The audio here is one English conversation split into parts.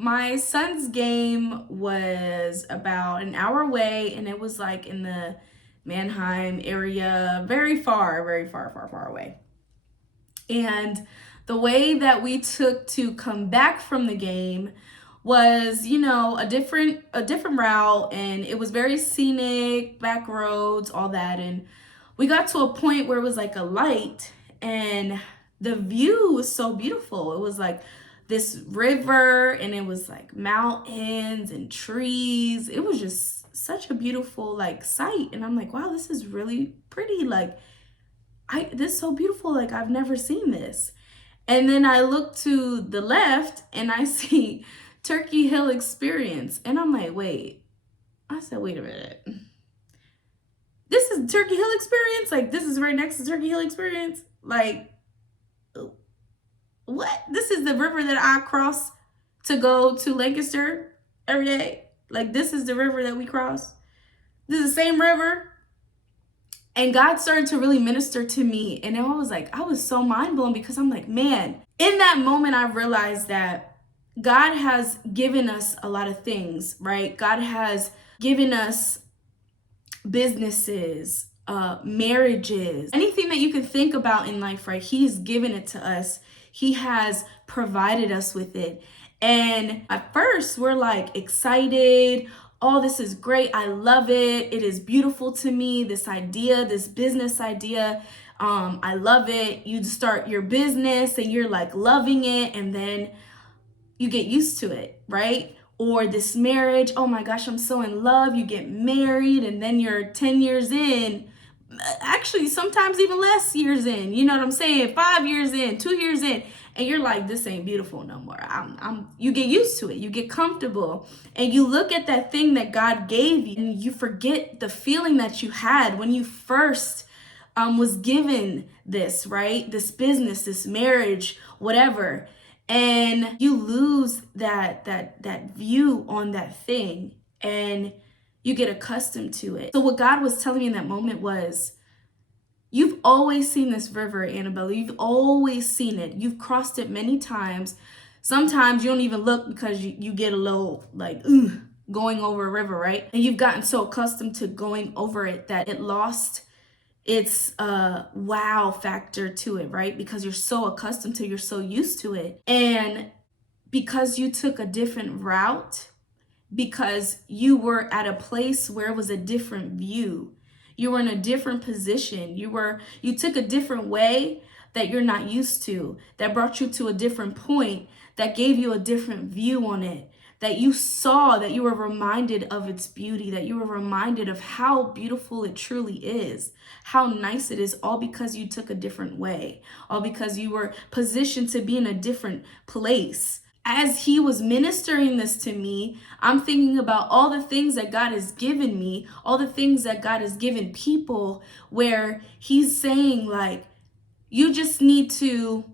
my son's game was about an hour away, and it was like in the Mannheim area, very far away. And the way that we took to come back from the game was, a different route, and it was very scenic, back roads, all that. And we got to a point where it was like a light, and the view was so beautiful. It was like this river, and it was like mountains and trees. It was just such a beautiful like sight. And I'm like, wow, this is really pretty. Like, this is so beautiful. Like, I've never seen this. And then I look to the left and I see Turkey Hill Experience. And I'm like, wait. I said, wait a minute. This is Turkey Hill Experience? Like, this is right next to Turkey Hill Experience? Like, what? This is the river that I cross to go to Lancaster every day? Like, this is the river that we cross? This is the same river? And God started to really minister to me. And I was so mind blown, because I'm like, man, in that moment, I realized that God has given us a lot of things, right? God has given us businesses, marriages, anything that you can think about in life, right? He's given it to us. He has provided us with it. And at first, we're like excited. Oh, this is great. I love it. It is beautiful to me. This idea, this business idea, I love it. You start your business and you're like loving it, and then you get used to it, right? Or this marriage, oh my gosh, I'm so in love. You get married, and then you're 10 years in. Actually, sometimes even less years in. You know what I'm saying? 5 years in, 2 years in. And you're like, this ain't beautiful no more. You get used to it. You get comfortable. And you look at that thing that God gave you, and you forget the feeling that you had when you first was given this, right? This business, this marriage, whatever. And you lose that view on that thing, and you get accustomed to it. So what God was telling me in that moment was, you've always seen this river, Annabella. You've always seen it. You've crossed it many times. Sometimes you don't even look, because you get a little like, going over a river, right? And you've gotten so accustomed to going over it that it lost its wow factor to it, right? Because you're so accustomed to, you're so used to it. And because you took a different route, because you were at a place where it was a different view, you were in a different position, you took a different way that you're not used to, that brought you to a different point, that gave you a different view on it, that you saw, that you were reminded of its beauty, that you were reminded of how beautiful it truly is, how nice it is, all because you took a different way, all because you were positioned to be in a different place. As he was ministering this to me, I'm thinking about all the things that God has given me, all the things that God has given people, where he's saying, like, you just need to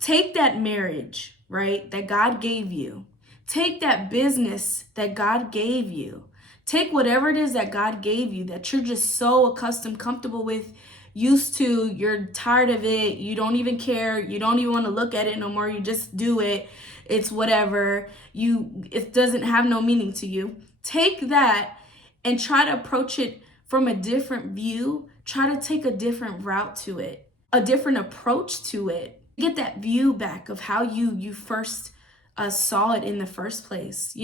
take that marriage, right, that God gave you. Take that business that God gave you. Take whatever it is that God gave you that you're just so accustomed, comfortable with, used to, you're tired of it, you don't even care, you don't even want to look at it no more, you just do it, it's whatever, it doesn't have no meaning to you. Take that and try to approach it from a different view. Try to take a different route to it, a different approach to it. Get that view back of how you first saw it in the first place,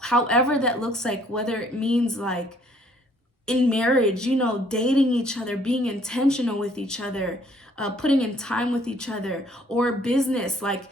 however that looks like, whether it means like in marriage, dating each other, being intentional with each other, putting in time with each other, or business, like,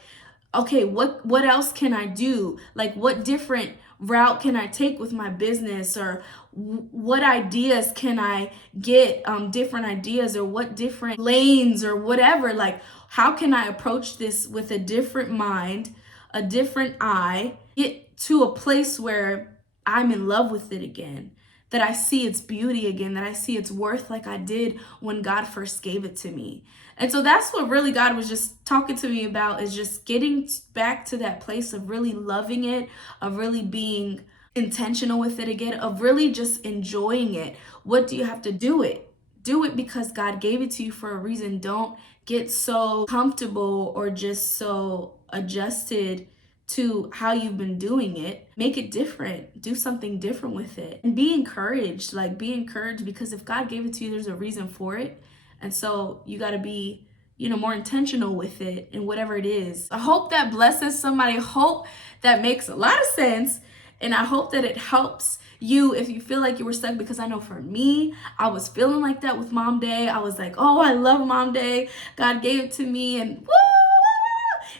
okay, what else can I do? Like, what different route can I take with my business, or what ideas can I get, different ideas, or what different lanes or whatever, like, how can I approach this with a different mind, a different eye, get to a place where I'm in love with it again, that I see its beauty again, that I see its worth like I did when God first gave it to me. And so that's what really God was just talking to me about, is just getting back to that place of really loving it, of really being intentional with it again, of really just enjoying it. What do you have to do it? Do it because God gave it to you for a reason. Don't get so comfortable or just so adjusted to how you've been doing it. Make it different. Do something different with it. And be encouraged. Like, be encouraged, because if God gave it to you, there's a reason for it. And so you got to be, more intentional with it and whatever it is. I hope that blesses somebody. I hope that makes a lot of sense. And I hope that it helps you if you feel like you were stuck, because I know for me, I was feeling like that with Mom Day. I was like, oh, I love Mom Day. God gave it to me, and woo!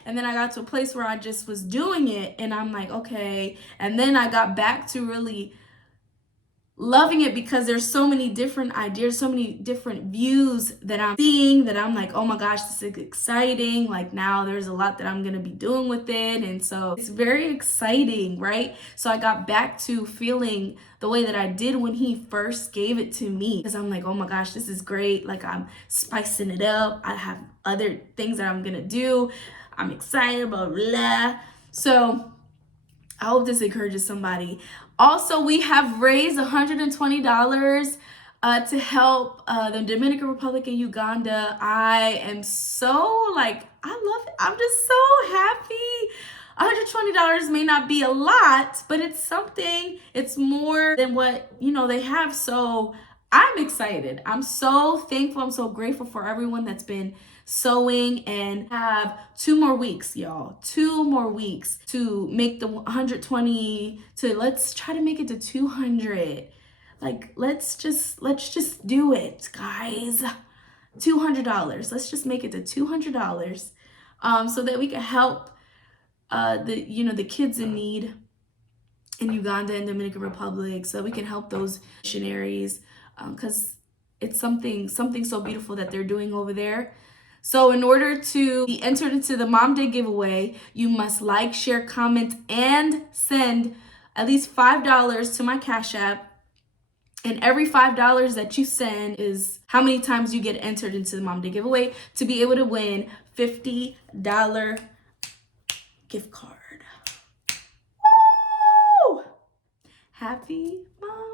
And then I got to a place where I just was doing it, and I'm like, okay. And then I got back to really loving it, because there's so many different ideas, so many different views that I'm seeing, that I'm like, oh my gosh, this is exciting. Like, now there's a lot that I'm going to be doing with it. And so it's very exciting, right? So I got back to feeling the way that I did when he first gave it to me, because I'm like, oh my gosh, this is great. Like, I'm spicing it up. I have other things that I'm going to do. I'm excited, blah, blah. So I hope this encourages somebody. Also, we have raised $120 to help the Dominican Republic and Uganda. I am so, I love it. I'm just so happy. $120 may not be a lot, but it's something. It's more than what, they have. So I'm excited. I'm so thankful. I'm so grateful for everyone that's been sewing, and have 2 more weeks, y'all. 2 more weeks to make the 120, to let's try to make it to 200. Like, let's just do it, guys. $200. Let's just make it to $200, so that we can help the kids in need in Uganda and Dominican Republic, so we can help those missionaries, because it's something so beautiful that they're doing over there. So in order to be entered into the Mom Day giveaway, you must like, share, comment, and send at least $5 to my Cash App. And every $5 that you send is how many times you get entered into the Mom Day giveaway to be able to win $50 gift card. Woo! Happy Mom